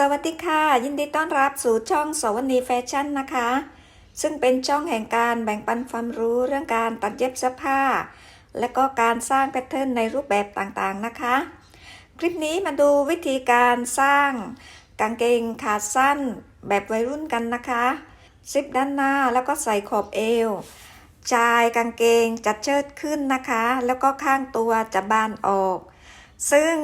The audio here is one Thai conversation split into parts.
สวัสดีค่ะ ยินดีต้อนรับสู่ช่องสวนีแฟชั่นนะคะ ซึ่งเป็นช่องแห่งการแบ่งปันความรู้เรื่องการตัดเย็บเสื้อผ้า และก็การสร้างแพทเทิร์นในรูปแบบต่างๆนะคะ คลิปนี้มาดูวิธีการสร้างกางเกงขาสั้นแบบวัยรุ่นกันนะคะซิปด้านหน้าแล้วก็ใส่ขอบเอวชายกางเกงจะเชิดขึ้นนะคะ แล้วก็ข้างตัวจะบานออก ซึ่ง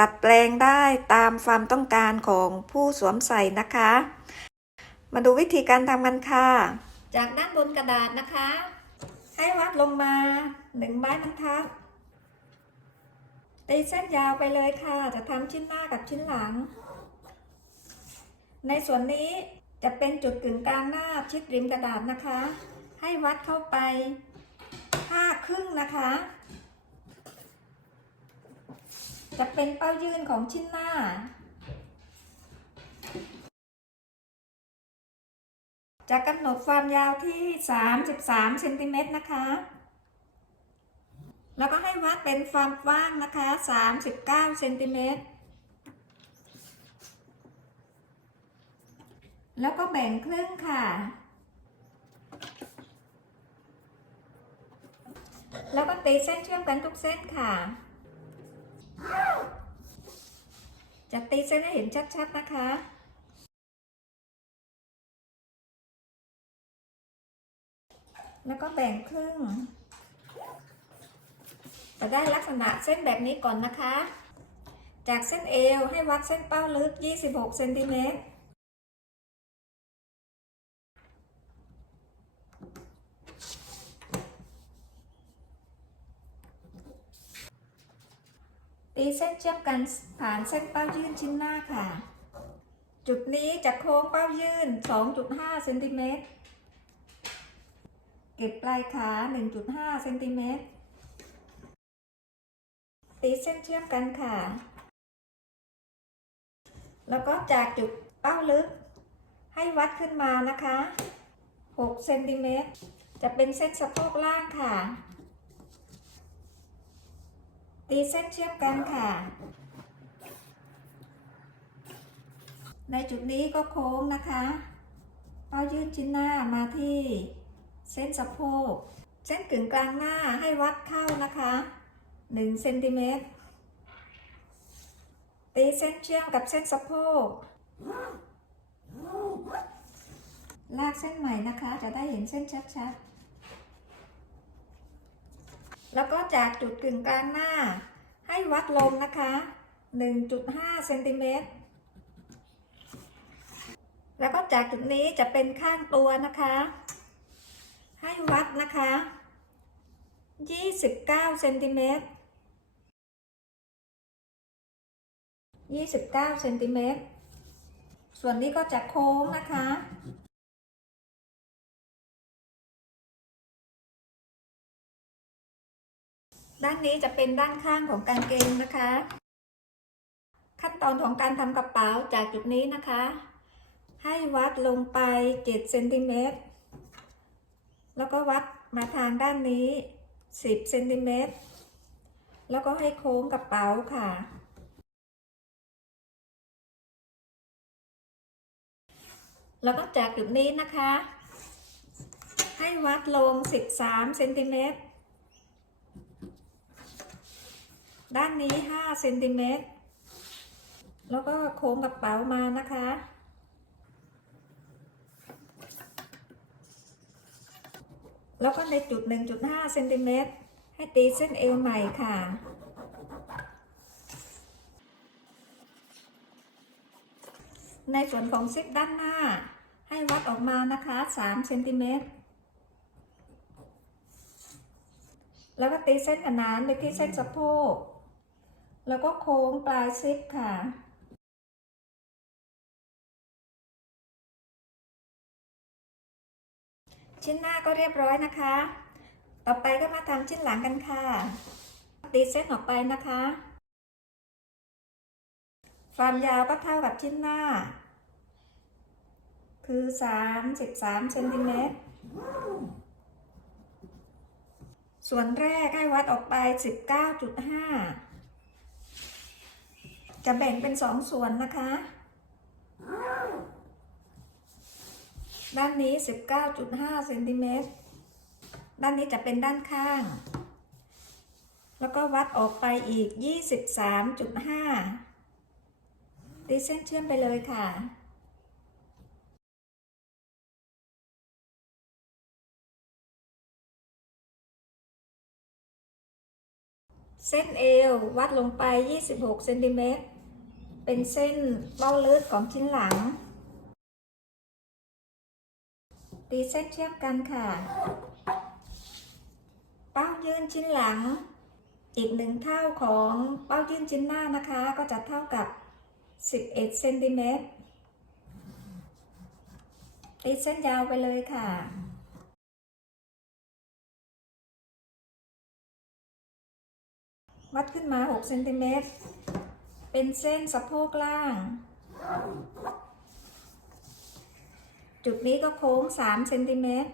ดัดแปลงได้ตามความต้องการของผู้สวมใส่นะคะ มาดูวิธีการทำกันค่ะ จากด้านบนกระดาษนะคะ ให้วัดลงมาหนึ่งไม้บรรทัดตีเส้นยาวไปเลยค่ะ จะทำชิ้นหน้ากับชิ้นหลัง ในส่วนนี้จะเป็นจุดกึ่งกลางหน้าชิดริมกระดาษนะคะ ให้วัดเข้าไปห้าครึ่งนะคะ จะเป็นเป้ายื่นของชิ้นหน้า จะกำหนดความยาวที่ 33เซนติเมตรนะคะ แล้วก็ให้วัดเป็นความกว้างนะคะ 39เซนติเมตร แล้วก็แบ่งครึ่งค่ะแล้วก็ตีเส้นเชื่อมกันทุกเส้นค่ะ จะตีเส้นให้เห็นชัด ๆ นะคะแล้วก็แบ่งครึ่งจะได้ลักษณะเส้นแบบนี้ก่อนนะคะ จากเส้นเอวให้วัดเส้นเป้าลึก 26เซนติเมตร ตีเส้นเชื่อมกันผ่านเส้นเป้ายื่นชิ้นหน้าค่ะ จุดนี้จะโค้งเป้ายื่น 2.5เซนติเมตร เก็บปลายขา 1.5เซนติเมตร ตีเส้นเชื่อมกันค่ะ แล้วก็จากจุดเป้าลึก ให้วัดขึ้นมานะคะ 6 เซนติเมตร จะเป็นเส้นสะโพกล่างค่ะ ตีเส้นเชื่อมกันค่ะ ในจุดนี้ก็โค้งนะคะเป้ายืดชิ้นหน้ามาที่เส้นสะโพก เส้นกึ่งกลางหน้าให้วัดเข้านะคะ1เซนติเมตรตีเส้นเชื่อมกับเส้นสะโพก ลากเส้นใหม่นะคะ จะได้เห็นเส้นชัดๆ แล้วก็จากจุดกึ่งกลางหน้า ให้วัดลงนะคะ 1.5เซนติเมตร แล้วก็จากจุดนี้จะเป็นข้างตัวนะคะ ให้วัดนะคะ 29เซนติเมตร29เซนติเมตร ส่วนนี้ก็จะโค้งนะคะ ด้านนี้จะเป็นด้านข้างของกางเกงนะคะ ขั้นตอนของการทำกระเป๋าจากจุดนี้นะคะ ให้วัดลงไป7เซนติเมตรแล้วก็วัดมาทางด้านนี้ 10เซนติเมตรแล้วก็ให้โค้งกระเป๋าค่ะแล้วก็จากจุดนี้นะคะ ให้วัดลง 13เซนติเมตร ด้านนี้5เซนติเมตร แล้วก็โค้งกระเป๋ามานะคะ แล้วก็ในจุด 1.5เซนติเมตร ให้ตีเส้นเอวใหม่ค่ะในส่วนของซิปด้านหน้า ให้วัดออกมานะคะ3เซนติเมตร แล้วก็ตีเส้นขนานไปที่เส้นสะโพก แล้วก็โค้งปลายซิปค่ะ ชิ้นหน้าก็เรียบร้อยนะคะ ต่อไปก็มาทำชิ้นหลังกันค่ะ ตีเส้นออกไปนะคะ ความยาวก็เท่ากับชิ้นหน้า คือ 33เซนติเมตรส่วนแรกให้วัดออกไป 19.5 จะแบ่งเป็นสองส่วนนะคะ ด้านนี้ 19.5เซนติเมตร ด้านนี้จะเป็นด้านข้าง แล้วก็วัดออกไปอีก 23.5ตีเส้นเชื่อมไปเลยค่ะเส้นเอววัดลงไป 26เซนติเมตร เป็นเส้นเบ้าเลือดของชิ้นหลัง ตีเส้นเชื่อมกันค่ะเป้ายื่นชิ้นหลัง อีกหนึ่งเท่าของเป้ายื่นชิ้นหน้านะคะ ก็จะเท่ากับ 11เซนติเมตรตีเส้นยาวไปเลยค่ะวัดขึ้นมา 6 เซนติเมตร เป็นเส้นสะโพกล่าง จุดนี้ก็โค้ง3เซนติเมตร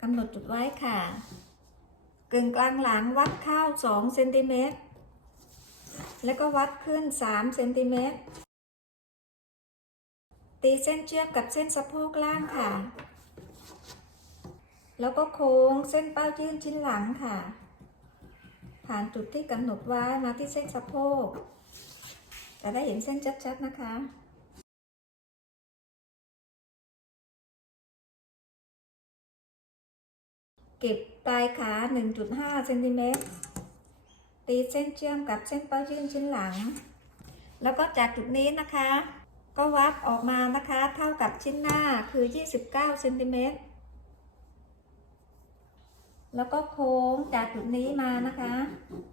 กำหนดจุดไว้ค่ะกึ่งกลางหลังวัดเข้า2เซนติเมตรแล้วก็วัดขึ้น3เซนติเมตรตีเส้นเชื่อมกับเส้นสะโพกล่างค่ะ แล้วก็โค้งเส้นเป้ายื่นชิ้นหลังค่ะ ผ่านจุดที่กำหนดไว้มาที่เส้นสะโพก จะได้เห็นเส้นชัดๆนะคะเก็บปลายขา 1.5เซนติเมตรตีเส้นเชื่อมกับเส้นเป้ายื่นชิ้นหลัง แล้วก็จากจุดนี้นะคะ ก็วัดออกมานะคะ เท่ากับชิ้นหน้าคือ 29เซนติเมตรแล้วก็โค้งจากจุดนี้มานะคะ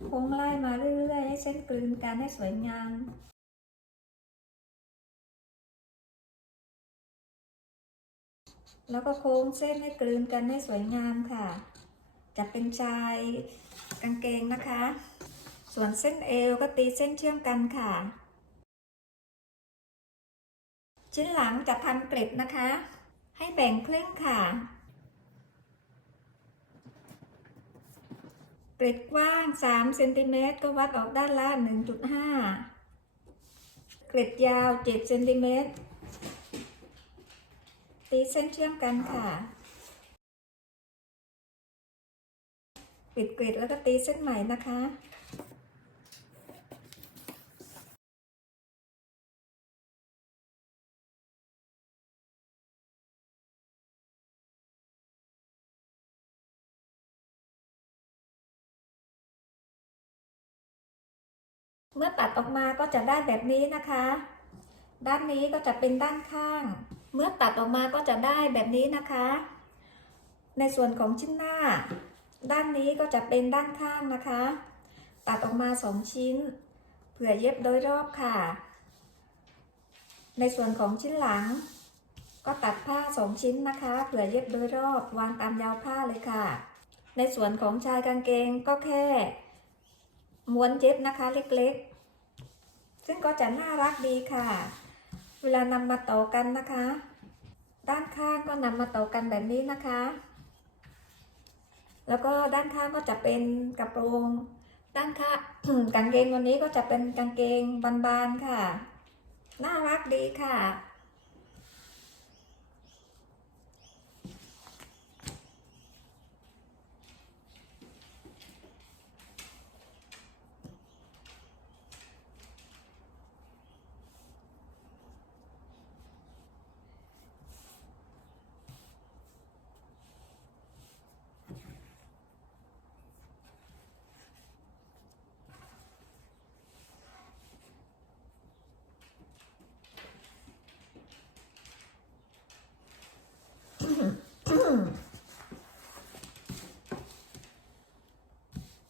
โค้งไล่มาเรื่อยๆ ให้เส้นกลืนกันให้สวยงาม แล้วก็โค้งเส้นให้กลืนกันให้สวยงามค่ะ จะเป็นชายกางเกงนะคะ ส่วนเส้นเอวก็ตีเส้นเชื่อมกันค่ะ ชิ้นหลังจะทำเกล็ดนะคะ ให้แบ่งครึ่งค่ะเกล็ดกว้าง 3 เซนติเมตรก็วัดออกด้านละ1.5 เกล็ดยาว 7 เซนติเมตร ตีเส้นเชื่อมกันค่ะ ปิดกล็ดแล้วก็ตีเส้นใหม่นะคะเมื่อตัดออกมาก็จะได้แบบนี้นะคะ ด้านนี้ก็จะเป็นด้านข้าง เมื่อตัดออกมาก็จะได้แบบนี้นะคะ ในส่วนของชิ้นหน้า ด้านนี้ก็จะเป็นด้านข้างนะคะ ตัดออกมา2ชิ้น เผื่อเย็บโดยรอบค่ะ ในส่วนของชิ้นหลัง ก็ตัดผ้า2ชิ้นนะคะ เผื่อเย็บโดยรอบวางตามยาวผ้าเลยค่ะ ในส่วนของชายกางเกงก็แค่ ม้วนเย็บนะคะเล็กๆ ซึ่งก็จะน่ารักดีค่ะ เวลานำมาต่อกันนะคะ ด้านข้างก็นำมาต่อกันแบบนี้นะคะ แล้วก็ด้านข้างก็จะเป็นกระโปรงด้านข้างกางเกงวันนี้ก็จะเป็นกางเกงบานๆค่ะ น่ารักดีค่ะ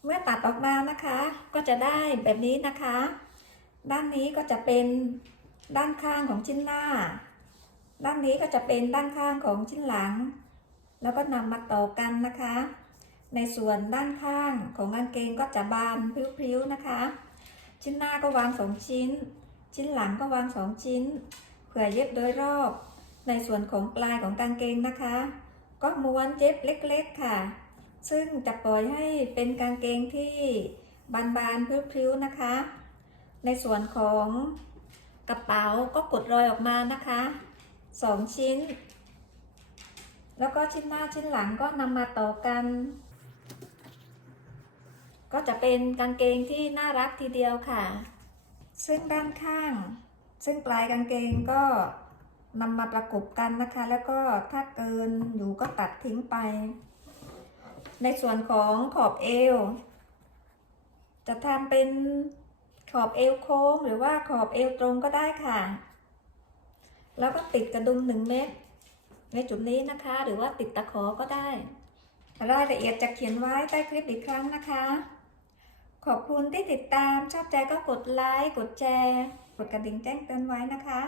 เมื่อ ตัดออกมานะคะ ก็จะได้แบบนี้นะคะ ด้านนี้ก็จะเป็นด้านข้างของชิ้นหน้า ด้านนี้ก็จะเป็นด้านข้างของชิ้นหลัง แล้วก็นำมาต่อกันนะคะ ในส่วนด้านข้างของกางเกงก็จะบานพริ้วๆนะคะ ชิ้นหน้าก็วางสองชิ้น ชิ้นหลังก็วางสองชิ้น เผื่อเย็บโดยรอบ ในส่วนของปลายของกางเกงนะคะ ก็ม้วนเย็บเล็ก ๆ ค่ะ ซึ่งจะปล่อยให้เป็นกางเกงที่บานๆพริ้วๆนะคะ ในส่วนของกระเป๋าก็กดรอยออกมานะคะสองชิ้น แล้วก็ชิ้นหน้าชิ้นหลังก็นำมาต่อกัน ก็จะเป็นกางเกงที่น่ารักทีเดียวค่ะ ซึ่งด้านข้าง ซึ่งปลายกางเกงก็นำมาประกบกันนะคะ แล้วก็ถ้าเกินอยู่ก็ตัดทิ้งไป ในส่วนของขอบเอว จะทำเป็นขอบเอวโค้งหรือว่าขอบเอวตรงก็ได้ค่ะ แล้วก็ติดกระดุมหนึ่งเม็ดในจุดนี้นะคะ หรือว่าติดตะขอก็ได้ รายละเอียดจะเขียนไว้ใต้คลิปอีกครั้งนะคะ ขอบคุณที่ติดตามชอบใจก็กดไลค์กดแชร์กดกระดิ่งแจ้งเตือนไว้นะคะ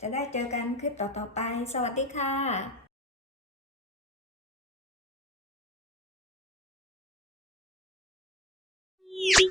จะได้เจอกันคลิปต่อๆไป สวัสดีค่ะ you